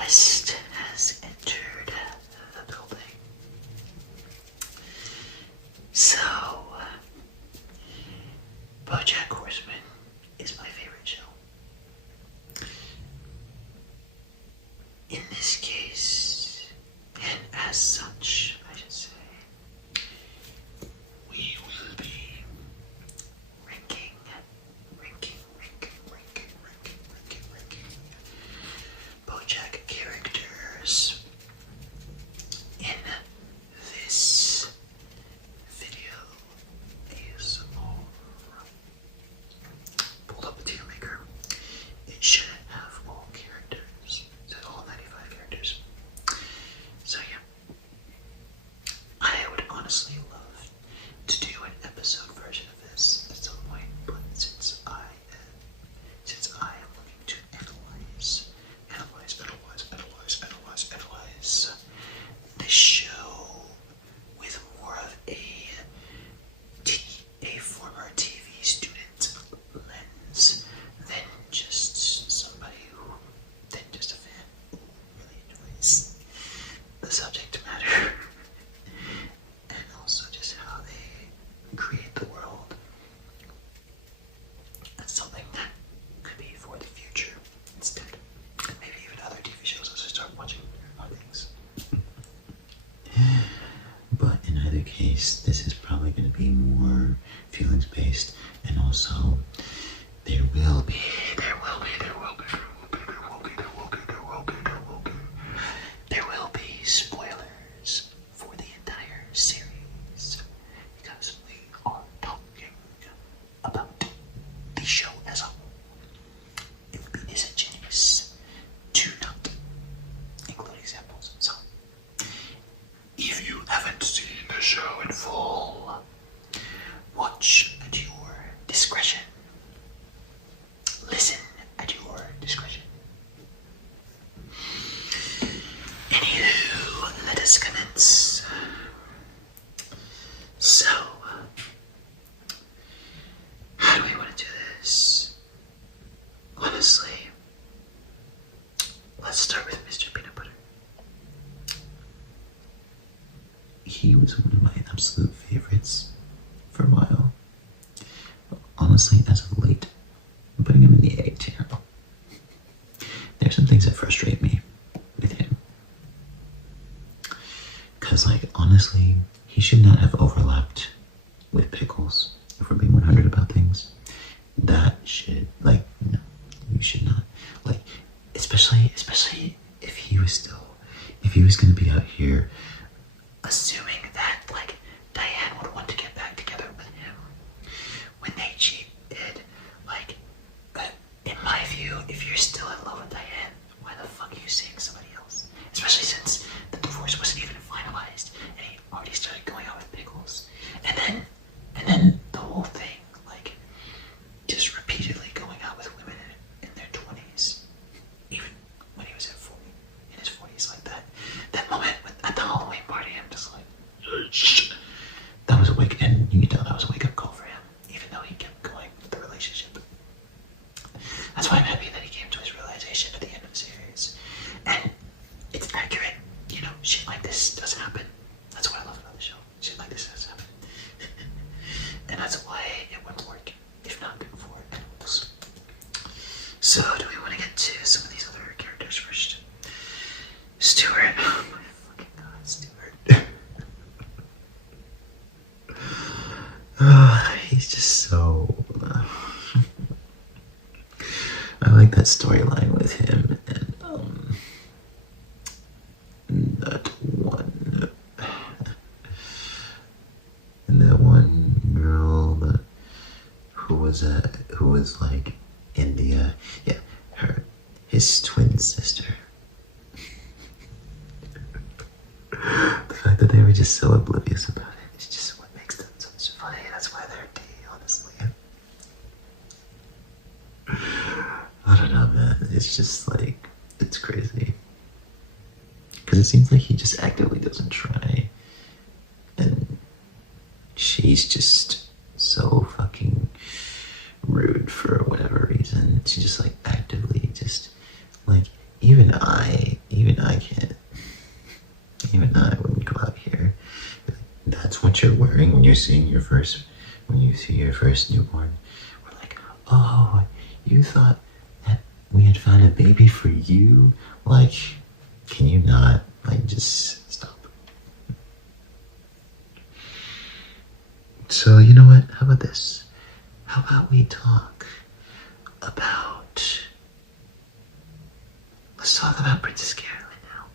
twist has entered the building. So, BoJack Horseman is my favorite show. In this case, and as such, I should say, we will be ranking BoJack characters in this video ASMR. Pulled up the tier maker. It should have all characters. It said all 95 characters. So yeah, I would honestly love to do an episode version of this at some point, but since I am looking to analyze this show with more of a former TV student lens than just a fan who really enjoys the subject matter and also just how they create the world. That's something that could be for the future instead. Maybe even other TV shows as I start watching other things. But in either case, this is probably going to be more feelings based, and also there will be spoilers for the entire series, because we are talking about the show as a whole. It would be disingenuous to not include examples. So, if you haven't seen the show in full, watch at your discretion. Listen at your discretion. Anywho, let us commence. So, how do we want to do this? Honestly, let's start with Mr. Peanut Butter. He was one of my absolute favorites for a while. Honestly, as of late, I'm putting him in the A tier. There's some things that frustrate me with him. Because, honestly, he should not have overlapped with Pickles. If we're being 100 about things, that should, no, you should not. Especially if he was going to be out here assuming that, Diane would want to get back together with him when they cheated. In my view, if you're still in love with Diane, why the fuck are you seeing somebody else? Especially since the divorce wasn't even finalized and he already started going out with Pickles. And then the whole thing, just repeatedly going out with women in their 20s, even when he was in his 40s, that moment at the Halloween party, I'm just that was a wake, and you can tell that was a wake-up call for him, even though he kept going with the relationship. That's why I'm happy that he came to his realization at the end of the series. And it's accurate, shit like this does happen. That's what I love about the show. Shit like this does happen. And that's why it wouldn't work if not for animals. So, do we want to get to some of these other characters first? Stuart. Oh my fucking god, Stuart. He's just so... I like that storyline with him and that one girl who was in the his twin sister. The fact that they were just so oblivious about it is just what makes them so much funny. That's why they're D, honestly. I don't know, man. It's just it's crazy. Because it seems like he just actively doesn't try. And she's just so fucking rude for whatever reason. She just actively just even feeling when you see your first newborn? We're like, oh, you thought that we had found a baby for you? Like, can you not, like, just stop? So, you know what? How about this? How about we talk about... Let's talk about Princess Carolyn now.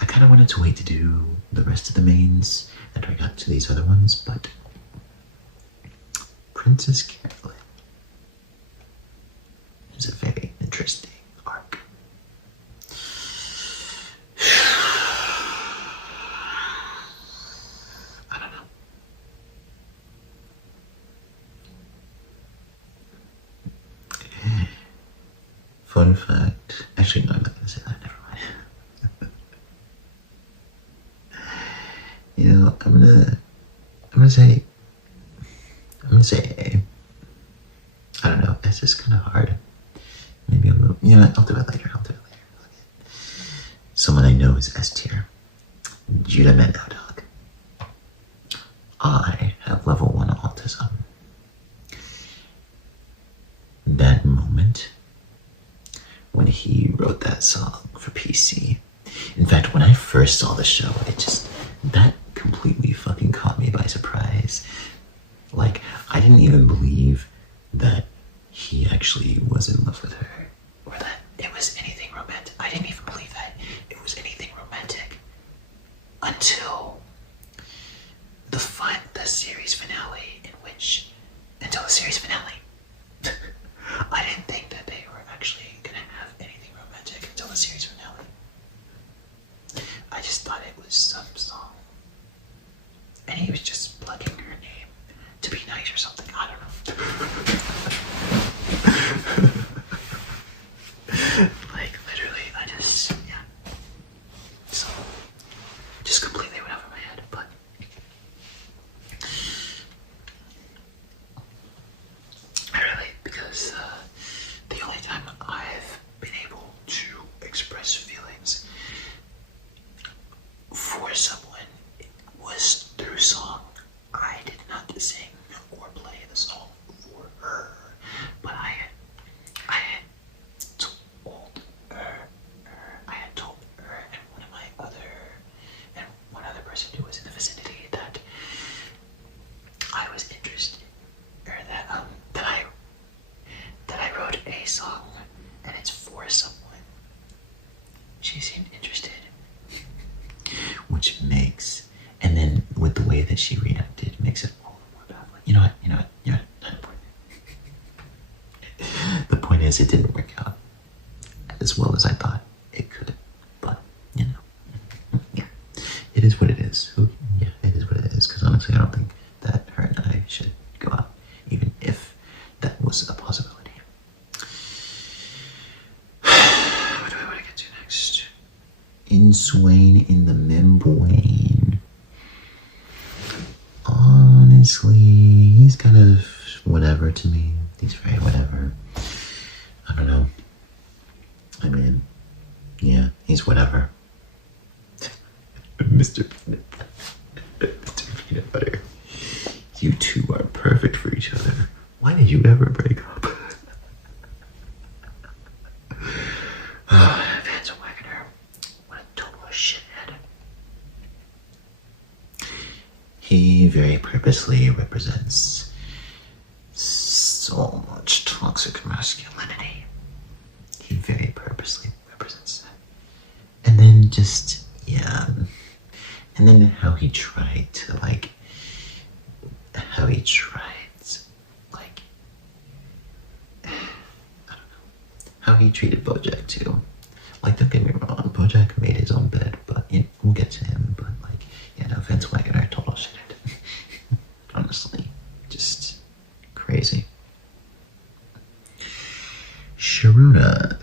I kind of wanted to wait to do the rest of the mains until I got to these other ones, but Princess Carolyn is a very interesting arc. I don't know. Fun fact. Actually, no, I'm not gonna say that. Never mind. You know, I'm gonna say A. I don't know. It's just kind of hard. Maybe a little. Yeah, I'll do it later. Okay. Someone I know is S tier. Judah Mendo Dog. I have level 1 autism. That moment when he wrote that song for PC. In fact, when I first saw the show, that completely fucking caught me by surprise. Like, I didn't even believe that he actually was in love with her, or that it was anything romantic. I didn't even believe that it was anything romantic until the series finale, until the series finale. I didn't think that they were actually gonna have anything romantic until the series finale. I just thought it was some song, and he was just plugging her name to be nice or something. I don't know. Like, literally, so just completely went over my head. But because the only time I've been able to express feelings for someone was through song. I did not sing or play the song for her, but I had told her and one other person who was in the vicinity that I was interested, or that I wrote a song and it's for someone. She seemed interested, which makes, and then with the way that she reacted, makes it all the more baffling. You know what, not important. The point is, it didn't work out as well as I thought it could, but, you know, yeah, it is what it is. Yeah, it is what it is, because honestly, I don't think that her and I should go out, even if that was a possibility. What do I want to get to next? In Swain in the membrane. Honestly, he's kind of whatever to me. He's very whatever. I don't know. I mean, yeah, he's whatever. Mr. Peanut Butter. You two are perfect for each other. Why did you ever break up? Vance Wagner. What a total shithead. He very purposely represents so much toxic masculinity. He very purposely represents that. And then just, yeah. And then how he tried to, like, I don't know, how he treated BoJack too. Like, don't get me wrong, BoJack made his own bed, but we'll get to him. But like, yeah, no, Vince Wagner, total shit. Honestly, just crazy. Sharuna.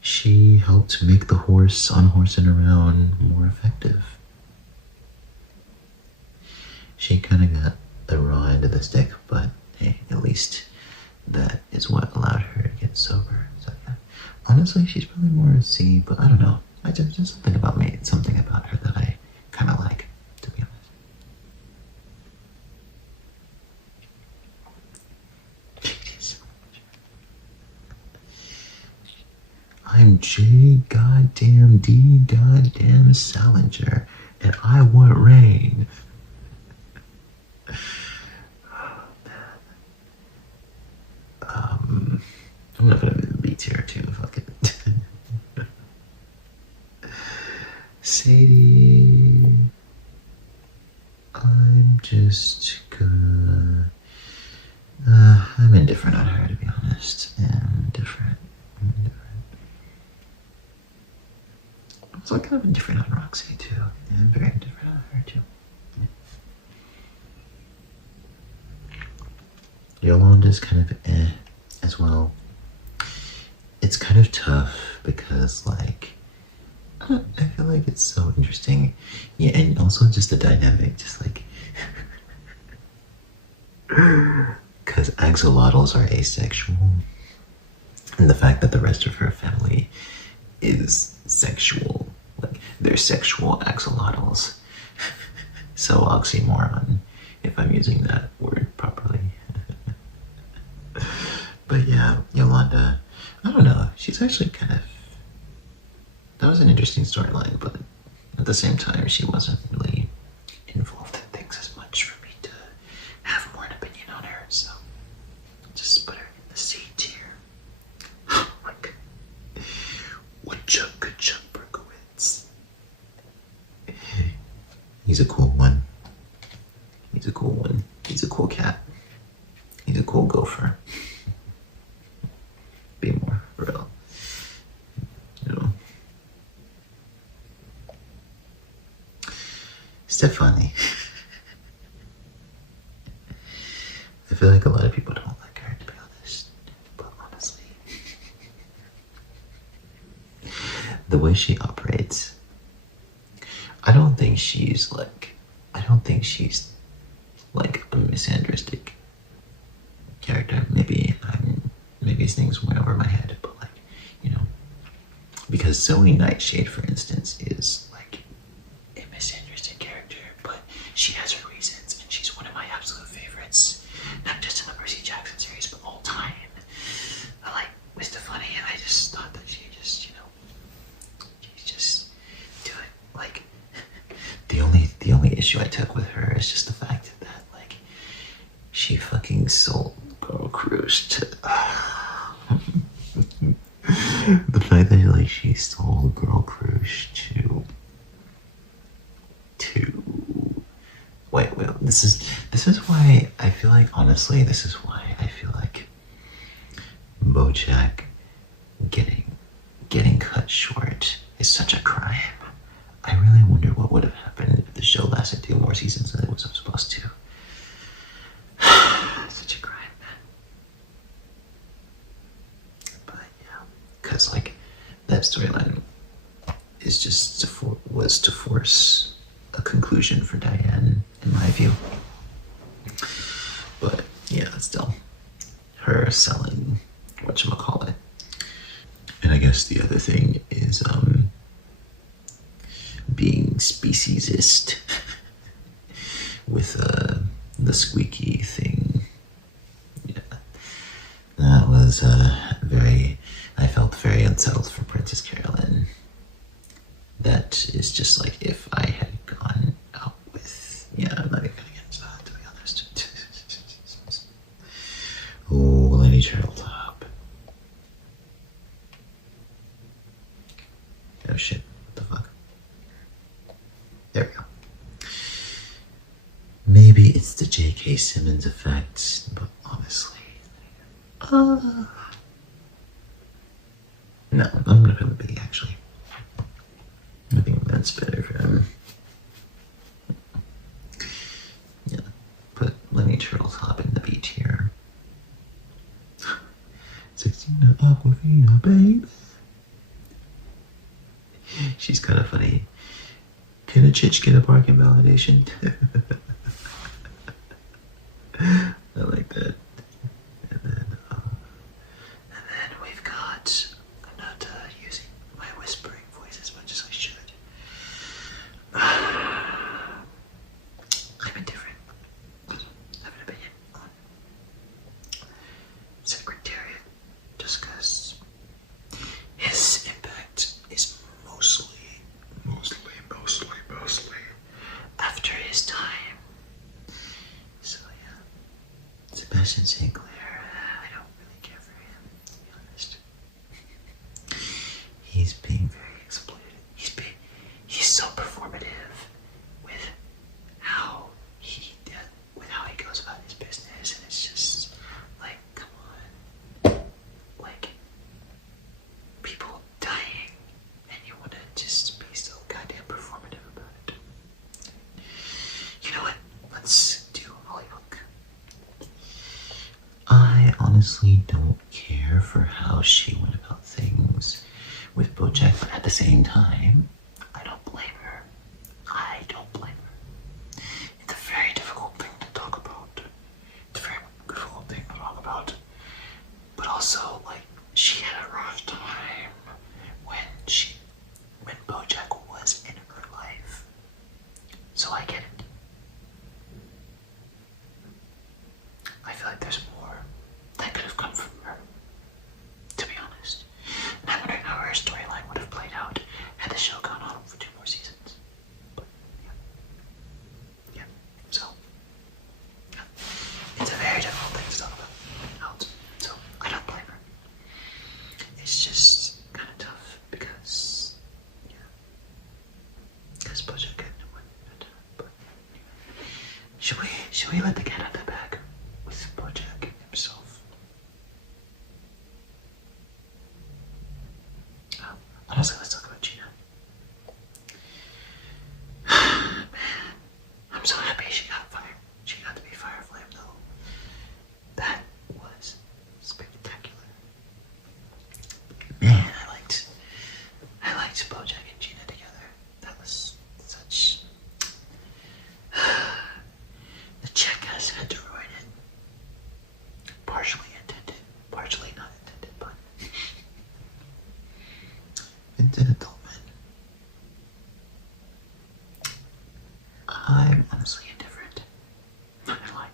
She helped make the unhorsing around more effective. She kind of got the raw end of the stick, but hey, at least that is what allowed her to get sober. So yeah, honestly, she's probably more a C, but I don't know. There's something about me, something about her that I kind of like, to be honest. I'm J goddamn D goddamn Salinger, and I want rain. I'm gonna put him in the B tier too. Fuck it. Sadie, I'm just gonna. I'm indifferent on her, to be honest. I'm indifferent. I'm also kind of indifferent on Roxy too. Yeah, I'm very indifferent on her too. Yolanda's kind of as well. It's kind of tough because, like, I feel like it's so interesting. Yeah, and also just the dynamic, just like, because axolotls are asexual, and the fact that the rest of her family is sexual, like, they're sexual axolotls. So oxymoron, if I'm using that word properly. But yeah, Yolanda, I don't know, she's actually kind of, that was an interesting storyline, but at the same time, she wasn't really involved in things as much for me to have more an opinion on her, so just put her in the C tier. Like, Woodchuck Berkowitz. He's a cool one. He's a cool one. He's a cool cat. He's a cool gopher. Be more real. You know. Stephanie. I feel like a lot of people don't like her, to be honest. But honestly, the way she operates, I don't think she's like a misandristic character. Maybe things went over my head, but like, you know, because Zoe Nightshade, for instance, is like a misandristic character, but she has her reasons, and she's one of my absolute favorites, not just in the Percy Jackson series, but all time. I like with Stephanie, and I just thought that she's just doing, like, the only issue I took with her is just the fact that, like, she fucking sold Girl Cruise to the fact that, like, she sold Girl Cruise to wait, this is why I feel like, honestly, this is why I feel like BoJack getting cut short is such a crime. I really wonder what would have happened if the show lasted 2 more seasons than it was supposed to. Such a crime, man. But yeah, because, like, that storyline is just was to force a conclusion for Diane, in my view. But yeah, still, her selling whatchamacallit. And I guess the other thing is being speciesist with the squeaky thing. Yeah, that was I felt very unsettled for Princess Carolyn. That is just like if I had gone out with, yeah, I'm not even gonna get into that, to be honest. Oh, Lenny Turtletop. Oh shit, what the fuck? There we go. Maybe it's the J.K. Simmons effect, but honestly, no, I'm gonna put him B, actually. I think that's better for him. Yeah, put Lenny Turtletop in the B tier. 16 Aquafina, babe. She's kind of funny. Can a chitch get a parking validation? I like that. And then we've got, I'm not using my whispering voice as much as Sebastian St. Clair, I don't really care for him, to be honest. He's being very exploited. He's so performative with how he goes about his business, and it's just like, come on, like people dying, and you want to just be so goddamn performative about it. You know what? Let's do Hollyhook. I honestly don't care for how she went about things with BoJack, but at the same time, I don't blame her. I don't blame her. It's a very difficult thing to talk about. It's a very difficult thing to talk about. But also, like, she had a rough time when BoJack was in her life. So I get it. I feel like there's more that could have come from her, to be honest. And I'm wondering how her storyline would have played out had the show gone on for 2 more seasons. But yeah. So yeah. It's a very difficult thing to talk about. So I don't blame her. It's just kind of tough because BoJack had no one at the time. But should we let the cat out of the bag with BoJack himself? Honestly, let's talk about Gina. Man, I'm so happy she got fired. She got to be Fireflame, though. That was spectacular. Man, I liked BoJack and Gina together. That was such. The check had to ruin it. Partially intended, partially not intended, but Vincent Adultman. I'm honestly indifferent. Not gonna lie.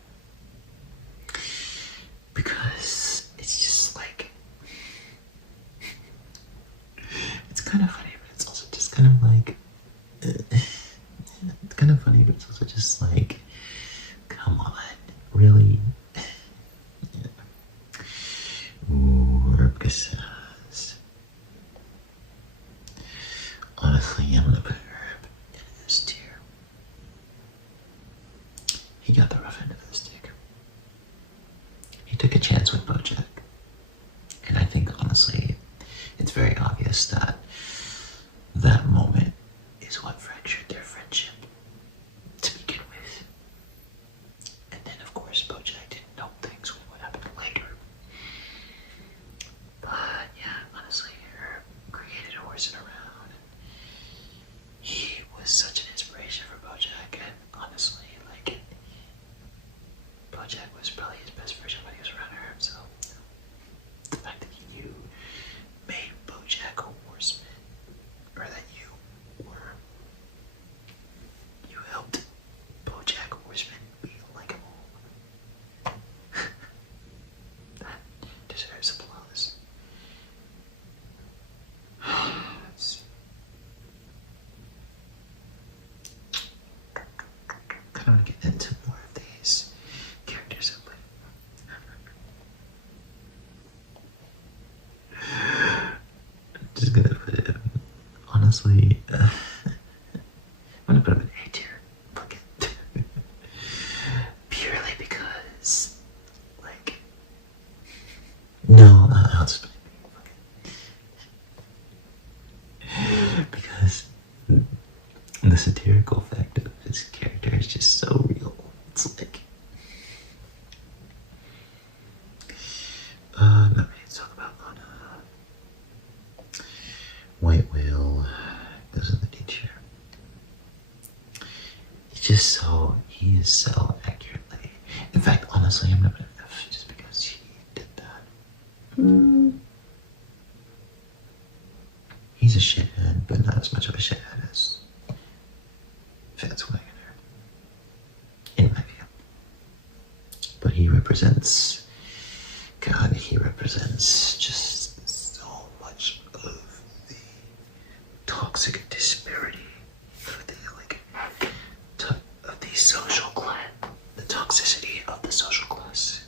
Because it's just like, it's kind of funny, but it's also just kind of like, it's kind of funny, but it's also just like, come on, really? Ooh, Herb Casas. Honestly, I'm gonna put Herb in this tier. He got the rough end of the stick. He took a chance with BoJack. And I think, honestly, it's very obvious that that moment is what fractured their friendship to begin with. And then, of course, BoJack didn't know things with what happened later. But yeah, honestly, Herb created a horse and around. He was such an inspiration for BoJack, and honestly, like, BoJack was probably his best version when he was around Herb. So the fact that you made BoJack a horseman, or that you helped BoJack Horseman be likable. That deserves applause. It's kind of want to get into more of these characters that I'm just gonna put it, honestly, I'm gonna put him in A tier. Fuck it. Purely because, like, no, I'll just put it in B. Fuck it. Because the satirical effect of his character is just so real. It's like, let me talk about Lana. White Whale goes in the D tier. He is so accurately. In fact, honestly, I'm gonna put an F just because he did that. He's a shithead, but not as much of a shithead as Fats Wagoner, in my view. But he represents just so much of the toxic disparity of the of the social class, the toxicity of the social class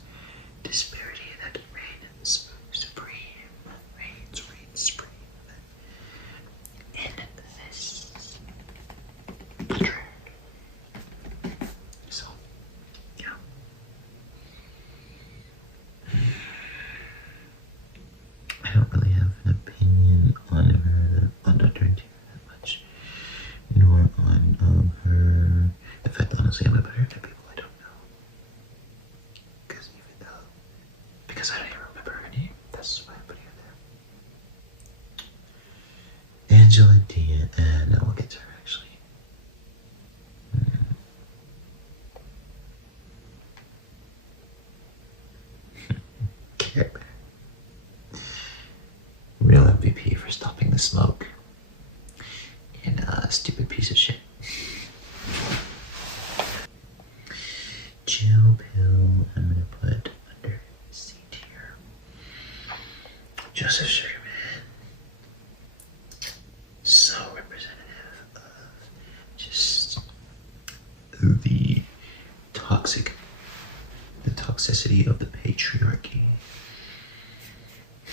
honestly, I'm a better at people I don't know. Because I don't even remember her name. That's why I'm putting her there. Angela Dia, and we'll get to her actually. Care Bear. Real MVP for stopping the smoke. And a stupid piece of shit. Chill Pill, I'm gonna put under C tier. Joseph Sugarman. So representative of just the toxicity of the patriarchy.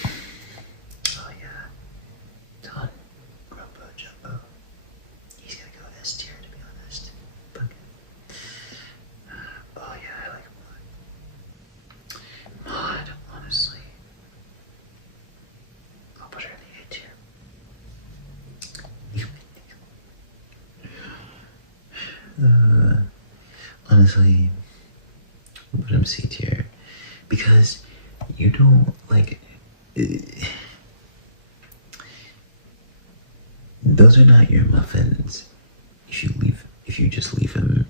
Oh yeah. Ton Grumpo Jumbo. He's gonna go S tier to be honest. But oh yeah, I like Mod, honestly. I'll put her in the A tier. Honestly, I'll put him C tier because you don't like. Those are not your muffins. If you just leave him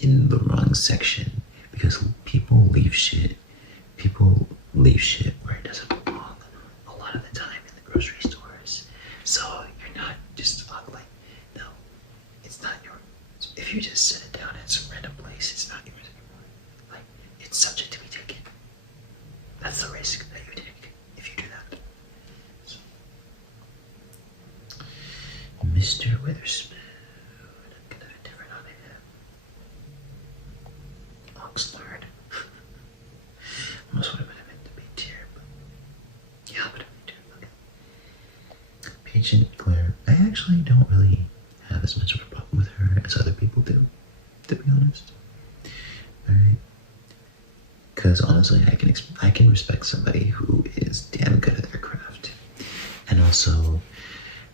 in the wrong section, because people leave shit where it doesn't belong a lot of the time in the grocery stores. So you're not just like, no, it's not yours. If you just set it down in some random place, it's not yours anymore. Like, it's subject to be taken. That's the risk that you take if you do that. So. Mr. Witherspoon. I'm gonna have a different on him. Oxnard. Almost would have put him into B tier, but yeah, I'll put him in B tier. Okay. Patient Claire. I actually don't really have as much of a problem with her as other people do, to be honest. Alright. Because honestly, I can respect somebody who is damn good at their craft. And also,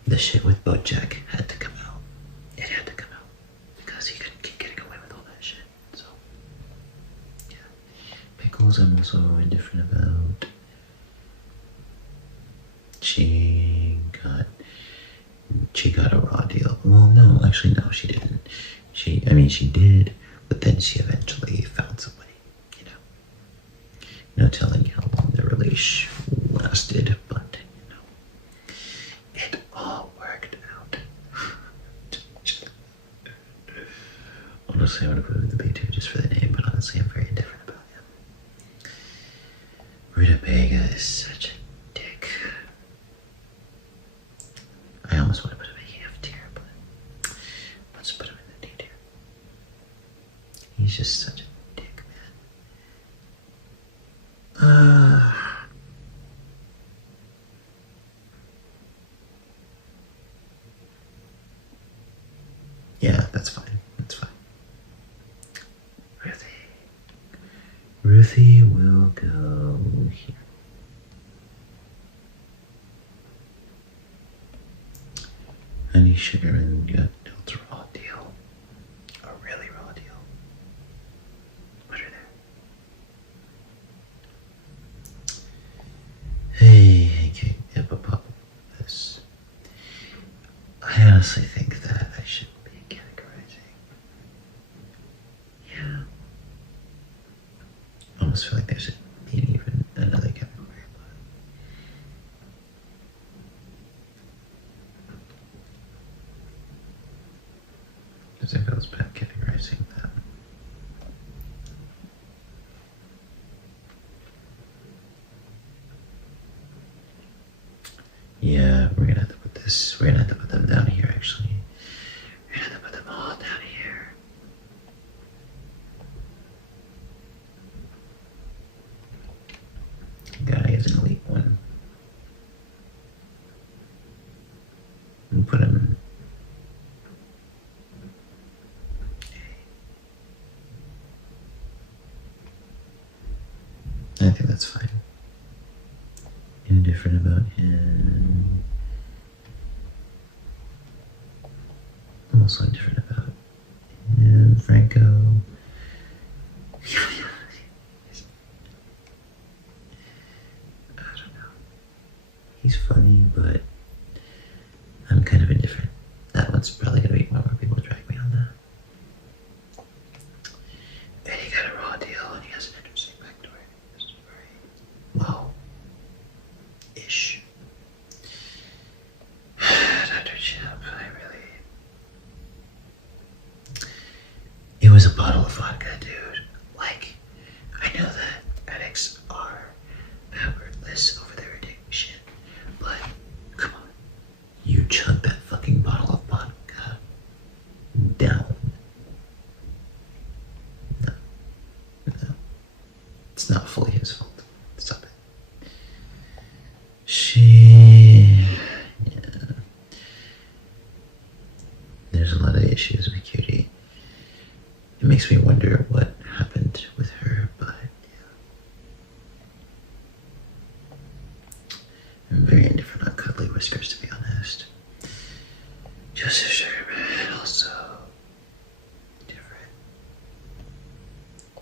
the shit with BoJack had to come out. It had to come out. Because he couldn't keep getting away with all that shit. So, yeah. Pickles I'm also indifferent about. She got a raw deal. Well, no, actually, no, she didn't. She did, but then she eventually found somebody, you know. No telling how long the relation lasted, but, you know, it all worked out. Honestly, I would have put him in the B tier just for the name, but honestly, I'm very indifferent about him. Rutabaga is such a dick. I almost want to put him in F tier, but let's put him in the D tier. He's just such a dick, man. Yeah, that's fine. That's fine. Ruthie will go here. Honey Sugarman got dealt a raw deal. A really raw deal. Put her there. Hey, okay, pop this. I honestly think that I should be categorizing. Yeah. I almost feel like there should be even another category, but I feels bad categorizing that. Yeah, we're gonna have to put this. We're gonna have to put them down here. Actually, we're gonna have to put them all down here. Guy is an elite one. We'll put him. I think that's fine. Indifferent about him. I'm also indifferent about him. Frank he's funny, but I'm kind of indifferent. That one's probably gonna be more people drag me on that. And he got a raw deal, and he has an interesting backstory. It's very low-ish. Dr. Chip, It was a bottle of vodka, dude. Like, I know that addicts are effortless over their addiction, but come on. You chug that fucking bottle of vodka down. No. It's not fully his fault. Stop it. Yeah. There's a lot of issues with Cutie. It makes me wonder what happened with her, but yeah. I'm very indifferent on Cuddly Whiskers, to be honest. Joseph Sugarman, also different.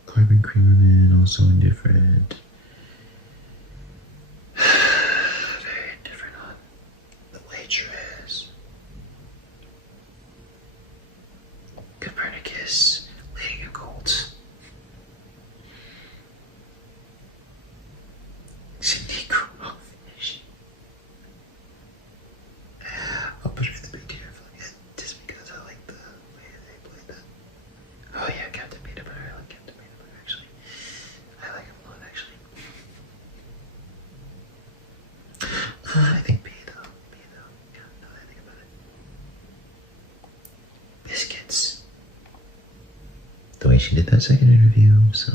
Carbon Creamer Man, also indifferent. Very indifferent on The Waitress. Copernicus, Lady of Gold. Cindy Crawfish. I'll put her in the big tier for it, just because I like the way they played that. Oh yeah, Captain Peanut Butter. I like Captain Peanut Butter, actually. I like him a lot, actually. I think B though. Yeah, now that I think about it. Biscuits. The way she did that second interview, so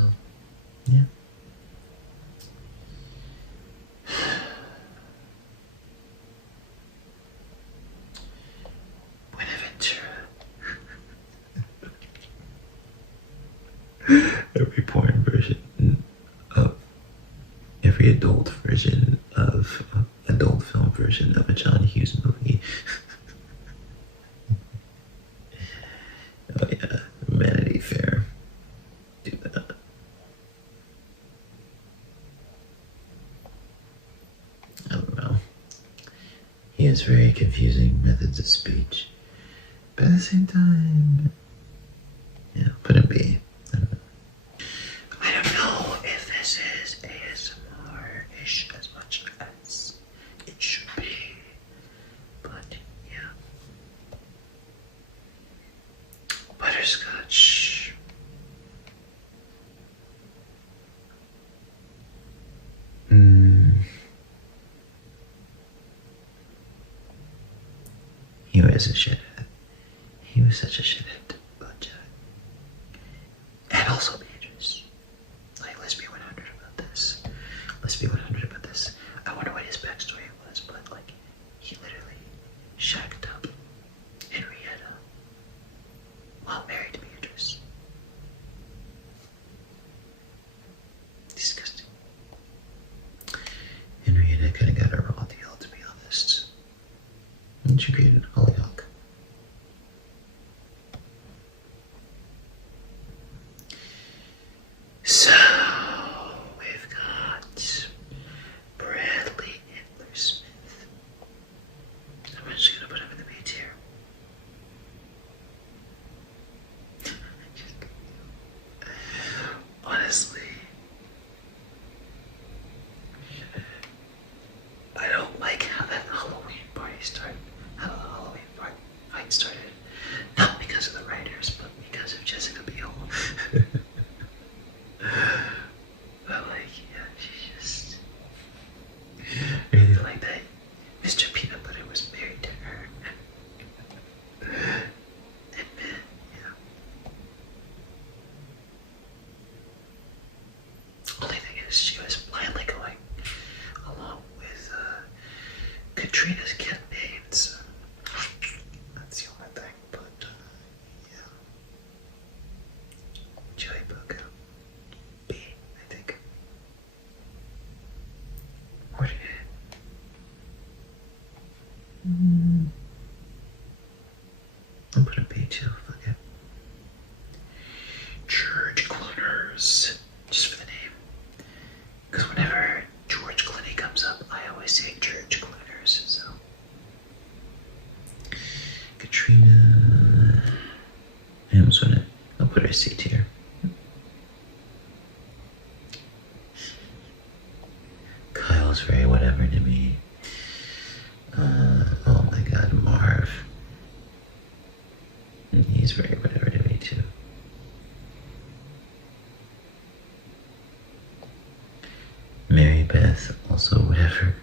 yeah. Buenaventura. Every porn version of every adult version of adult film version of a John Hughes movie. Oh yeah, Vanity Fair. Do that. I don't know. He has very confusing methods of speech. But at the same time, yeah, put him B. I don't know. I don't know if this is ASMR-ish as much as it should be. But yeah. Butterscotch. He was a shithead. He was such a shithead, BoJack. And also Beatrice. Like, let's be 100 about this. Let's be 100 about this. I wonder what his backstory was, but like, he literally shacked up Henrietta while married to Beatrice. Disgusting. Henrietta kind of got a raw deal, to be honest. And she created Hollyhock. put her C tier. Kyle's very whatever to me. Oh my god, Marv. He's very whatever to me too. Mary Beth, also whatever.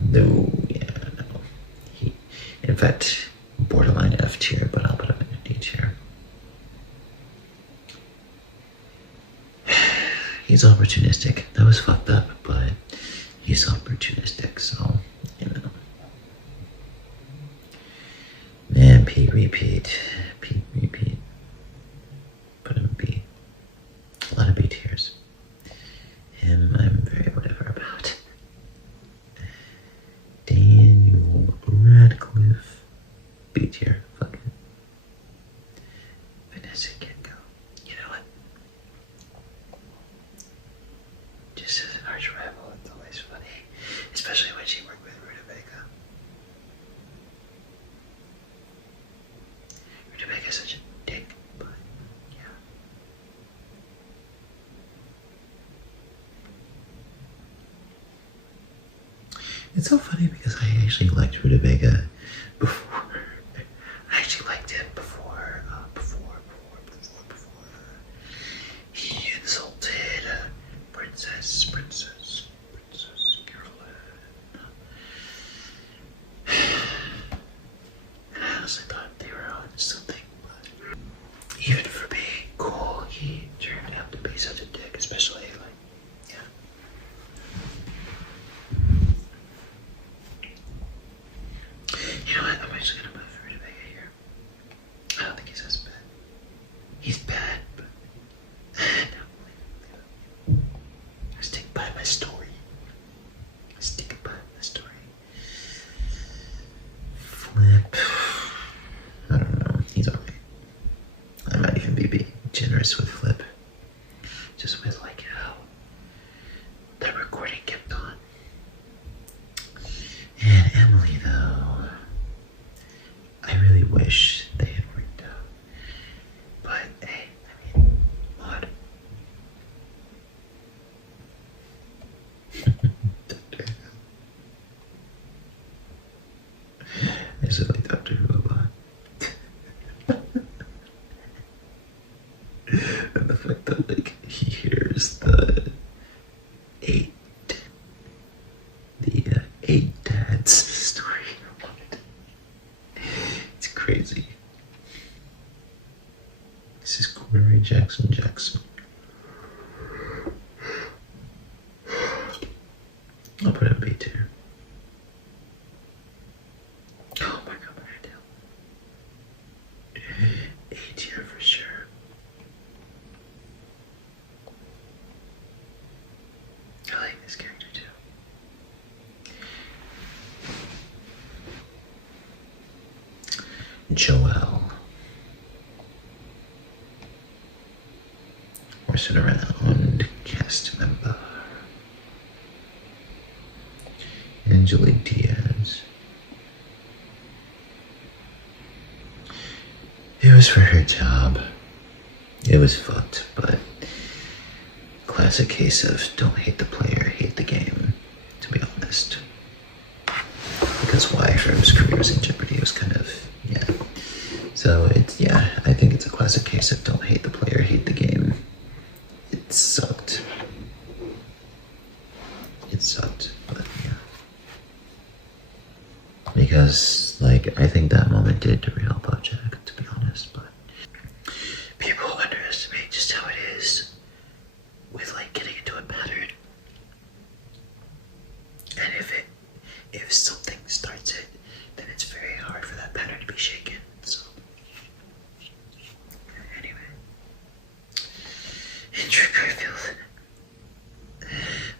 No, yeah, no. In fact, borderline F tier, but I'll put him in a D tier. He's opportunistic. That was fucked up, but he's opportunistic, so, you know. Man, Pete repeat. Put him in B. A lot of B tiers. Him, I'm very whatever about. Daniel Radcliffe. B tier. Fuck it. Vanessa can't go. You know what? Just as an arch rival, it's always funny. Especially when she worked with Rutabaga. Rutabaга's such a dick, but yeah. It's so funny because I actually liked Rutabaga before. I actually liked him before he insulted Princess Carolyn. And I honestly thought they were on something, but even for being cool, he turned out to be such a dick, especially like, yeah. You know what? I'm actually gonna put Rutabaga here. I don't think he's as bad. He's bad, but no. I stick by my story. Flip. I don't know. He's alright. I might even be generous with Flip. Just with like how the recording kept on. And Emily, though, I really wish they had worked out. But hey, I mean, Maud. I said like Dr. Who a lot. And the fact that like he hears the eight dads story. It's crazy. This is Corey Jackson. I'll put him B tier. Oh my god, what did I do? A tier for sure. I like this character too. Joelle. Horsing around, cast member. Angelique Diaz. It was for her job. It was fucked, but classic case of don't hate the player, hate the game, to be honest. Because Wyfern's career was in jeopardy. It was kind of, yeah. So it's, yeah, I think it's a classic case of don't hate the player, hate the game. It sucked. But yeah. Because, like, I think that moment did derail BoJack, to be honest, but people underestimate just how it is with, like, getting into a pattern. And if something starts it, then it's very hard for that pattern to be shaken, so. Anyway. Andrew Garfield.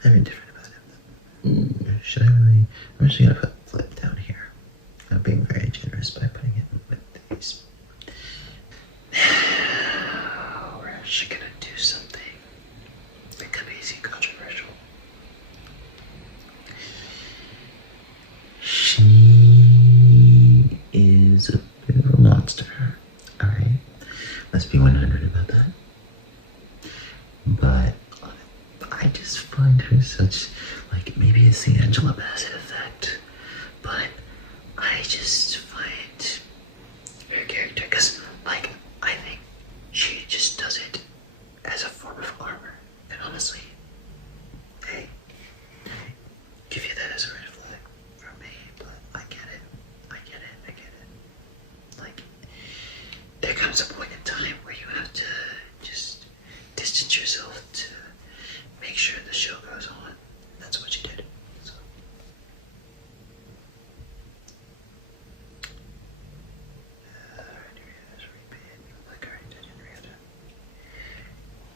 I'm indifferent about him. Should I really? I'm actually gonna put Flip down here. I'm being very generous by putting it with these. Now, we're actually gonna do something that could be easy controversial. She is a bit of a monster. Alright. Let's be 100 about that. But I just find her such, like, maybe it's the Angela Bassett effect, but I just find her character, because, like, I think she just does it as a form of armor. And honestly, hey, give you that as a red flag from me, but I get it. I get it. I get it. Like, there comes a point in time where you have to just distance yourself to make sure the show goes on. That's what you did. So.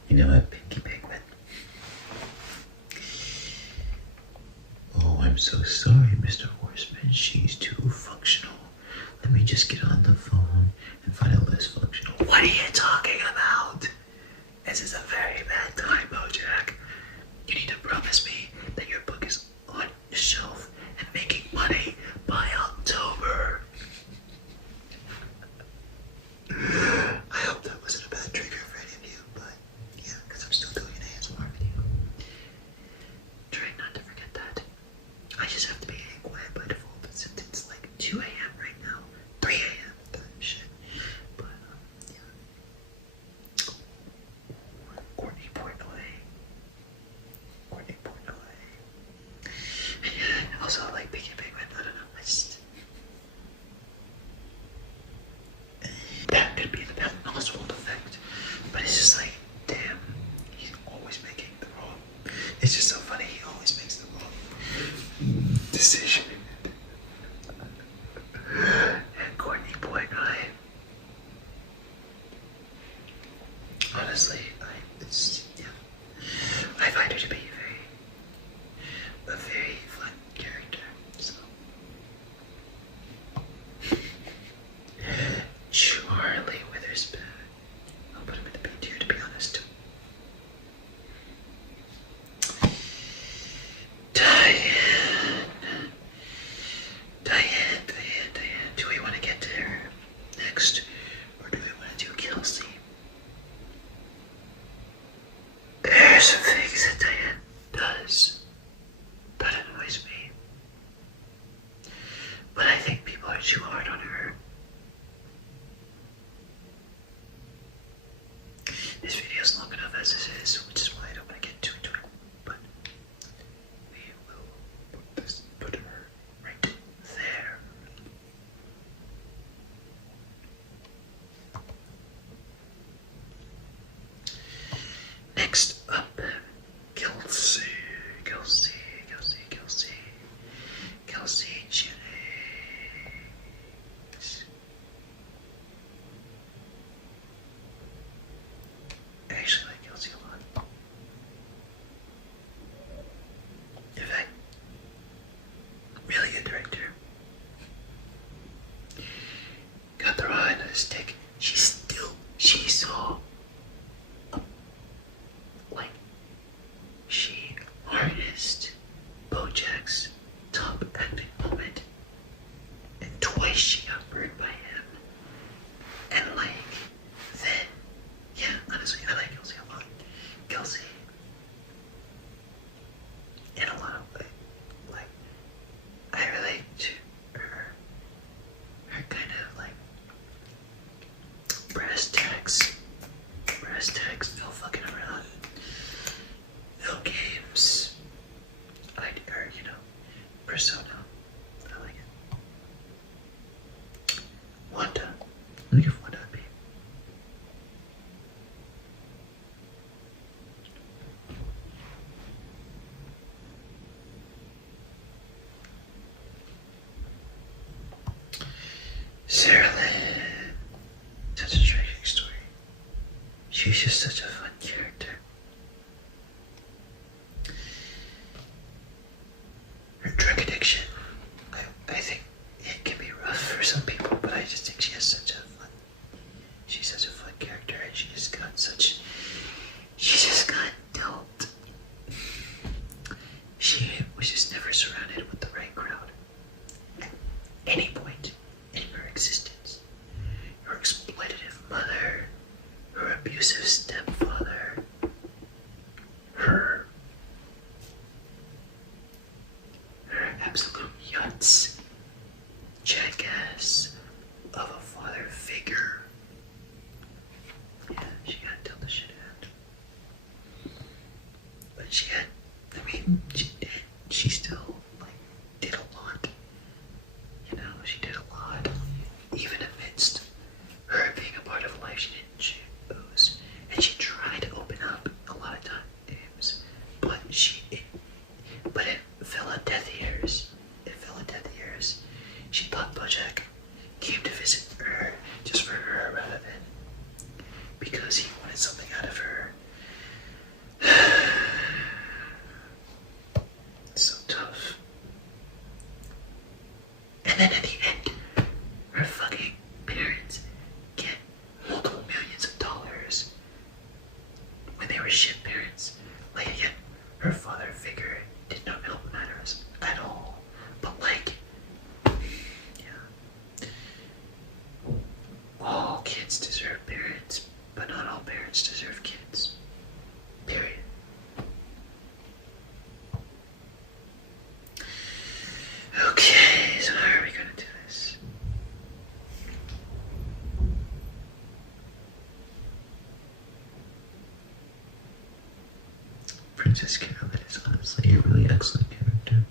You know what, Pinky Penguin? Oh, I'm so sorry, Mr. Horseman. She's too functional. Let me just get on the phone and find out less functional. What are you talking about? This is a very bad time, BoJack. You need to promise me that your book is on the shelf and making money by October. I hope that wasn't a bad trigger for any of you, but yeah, because I'm still doing an ASMR video. Try not to forget that. I just have to be quiet by default since it's like 2 a.m. right now. 3 a.m. Shit. But, yeah. Courtney Portnoy. Courtney Portnoy. Yeah, also like Pinky Penguin. I don't know. I just... That could be the Patton Oswalt effect. But it's just like, damn, he's always making the wrong. It's just so funny, he always makes the wrong decision. And Courtney Portnoy. Honestly, I find her to be a very fun character. So. Charlie Witherspoon. I'll put him in the B tier, to be honest. Diane. Do we want to get to her next, or do we want to do Kelsey? There are some things that Diane does that annoys me, but I think people are too hard on her. This video is long enough as it is, which is why I don't want to get too into it, but we will put her right there. Next up, Kelsey Jennings. I actually like Kelsey a lot. In fact, really good director. Got the raw end of the stick. She saw, like, she harnessed BoJack's top acting moment, and twice she got burned by him. And like, then, yeah, honestly, I like Kelsey a lot. Kelsey, in a lot of ways, like, I relate to her kind of like brass tacks, no fucking around, no games, or, you know, persona. I like it. Wanda. Let me give Wanda a B. Sarah Lynn. Such a tragic story. She's just such a fun character. Her drug addiction, I think it can be rough for some people, but I just think she's such a fun character, and she just got dealt. She was just never surrounded with the right crowd at any point in her existence. Her exploitative mother, abusive stepfather, her absolute yutz, jackass of a father figure. Yeah, she got dealt the shit out. But she had, she still, like, did a lot. You know, she did a lot. Even amidst her being a part of life, she didn't choose. And she tried to open up a lot of times. But it fell on deaf ears. It fell on deaf ears. She thought BoJack came to visit her just for her rather than because he wanted something out of her. So tough. And then at the end, her fucking parents get multiple millions of dollars when they were shit parents. Like, again, her father figure did not help matters at all. But, like, yeah. All kids deserve parents, but not all parents deserve kids. Period. Okay, so how are we gonna do this? Princess Carolyn is honestly a really excellent character.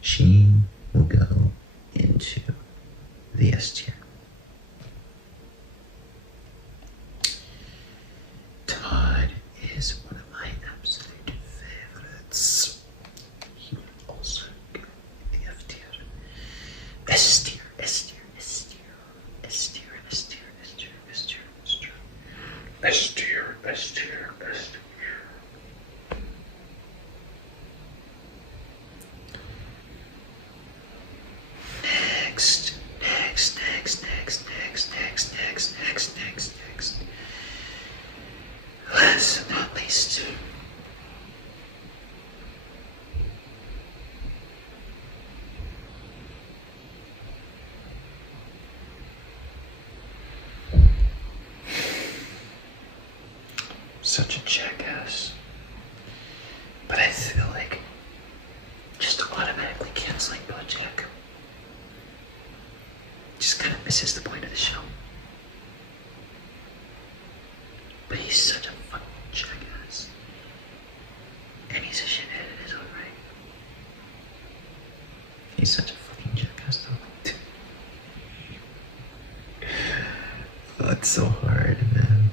She will go into the S tier. Todd is one of my absolute favorites. He will also go in the F tier. S tier, S tier, S tier, S tier, S tier, S tier, S tier, S tier, S tier, S tier, S tier. Next, next, next, next, next, next, next, next, next, next. Last but not least. Such a jackass. But I feel like just automatically canceling BoJack just kind of misses the point of the show. But he's such a fucking jackass. And he's a shithead in his own right. He's such a fucking jackass though. Oh, it's so hard, man.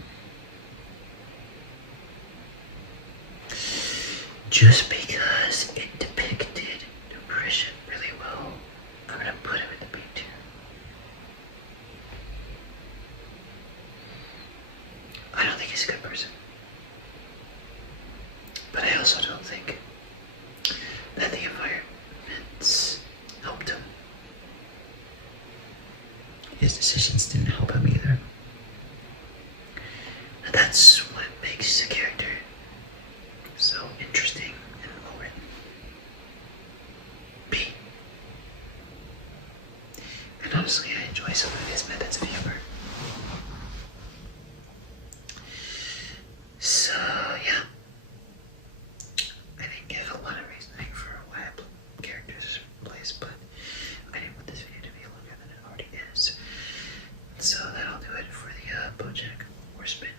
Just because it depicted depression really well, I'm gonna put him in the B tier. I don't think he's a good person. But I also don't think that the environments helped him. His decisions didn't help him either. And that's what makes the character so interesting and well written. B. And honestly, I enjoy some of his methods of humor. So, yeah. I didn't give a lot of reasoning for why I put characters in place, but I didn't want this video to be longer than it already is. So that'll do it for the BoJack Horseman